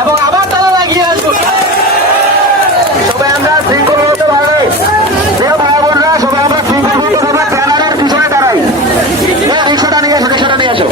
এবং আবার তারা লাগিয়ে আসব। তবে আমরা শৃঙ্খল হতে পারে ভাই বোনরা, সবাই আমরা শৃঙ্খল হতে পারবে ট্রেনারের পিছনে দাঁড়াই। হ্যাঁ, রিক্সাটা নিয়ে আসো রিক্সাটা নিয়ে আসো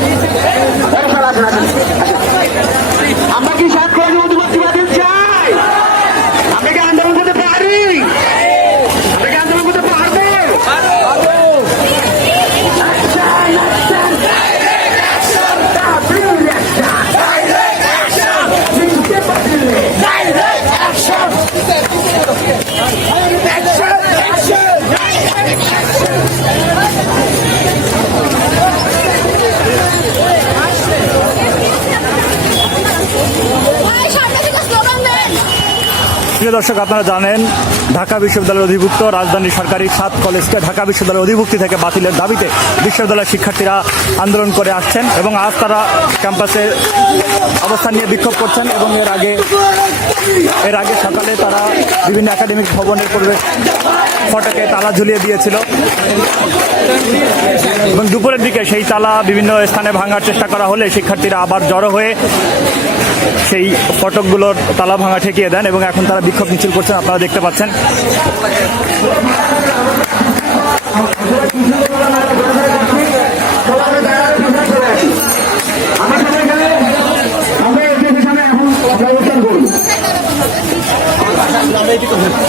প্রিয় দর্শক, আপনারা জানেন, ঢাকা বিশ্ববিদ্যালয়ের অধিভুক্ত রাজধানী সরকারি ছাত্র কলেজকে ঢাকা বিশ্ববিদ্যালয়ের অধিভুক্তি থেকে বাতিলের দাবিতে বিশ্ববিদ্যালয়ের শিক্ষার্থীরা আন্দোলন করে আসছেন এবং আজ তারা ক্যাম্পাসে অবস্থান নিয়ে বিক্ষোভ করছেন এবং এর আগে এর আগে সকালে তারা বিভিন্ন একাডেমিক ভবনের পূর্বে ফটকে তালা ঝুলিয়ে দিয়েছিল। এবং দুপুরের দিকে সেই তালা বিভিন্ন স্থানে ভাঙার চেষ্টা করা হলে শিক্ষার্থীরা আবার জড়ো হয়ে সেই ফটকগুলোর তালা ভাঙা ঠেকিয়ে দেন এবং এখন তারা বিক্ষোভ মিছিল করছেন, আপনারা দেখতে পাচ্ছেন।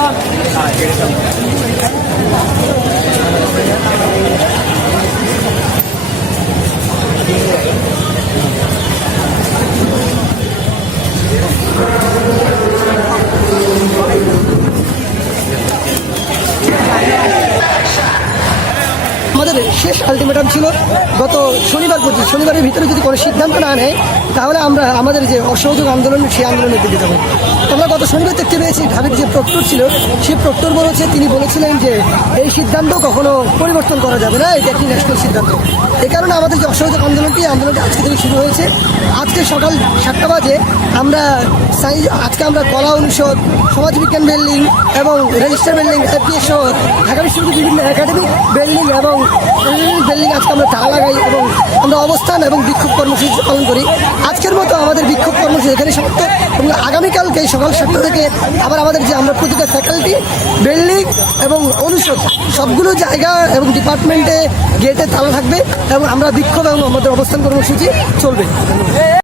啊，这个？আমাদের শেষ আলটিমেটাম ছিল, গত শনিবার পর্যন্ত শনিবারের ভিতরে যদি কোনো সিদ্ধান্ত না নেয়, তাহলে আমরা আমাদের যে অসহযোগ আন্দোলন, সেই আন্দোলনের দিকে যাব। আমরা গত শনিবার দেখতে পেয়েছি, ঢাবির যে প্রক্টর ছিল, সেই প্রক্টর বলেছে, তিনি বলেছিলেন যে এই সিদ্ধান্ত কখনো পরিবর্তন করা যাবে না, এটা একটি ন্যাশনাল সিদ্ধান্ত। এই কারণে আমাদের যে অসহযোগ আন্দোলনটি আন্দোলনটি আজকে থেকে শুরু হয়েছে। আজকে সকাল সাতটা বাজে আমরা সাই- আজকে আমরা কলা অনুষদ সমাজবিজ্ঞান বিল্ডিং এবং রেজিস্টার বিল্ডিং এফপিএস সহ ঢাকা বিশ্ববিদ্যালয়ের বিভিন্ন একাডেমিক বিল্ডিং এবং বিল্ডিং আজকে আমরা তালা লাগাই এবং আমরা অবস্থান এবং বিক্ষোভ কর্মসূচি পালন করি। আজকের মতো আমাদের বিক্ষোভ কর্মসূচি এখানে সমাপ্ত এবং আগামীকালকে সকাল সাতটা থেকে আবার আমাদের যে আমরা প্রতিটা ফ্যাকাল্টি বিল্ডিং এবং অনুষদ, সবগুলো জায়গা এবং ডিপার্টমেন্টে গেটে তালা থাকবে এবং আমরা বিক্ষোভ এবং আমাদের অবস্থান কর্মসূচি চলবে।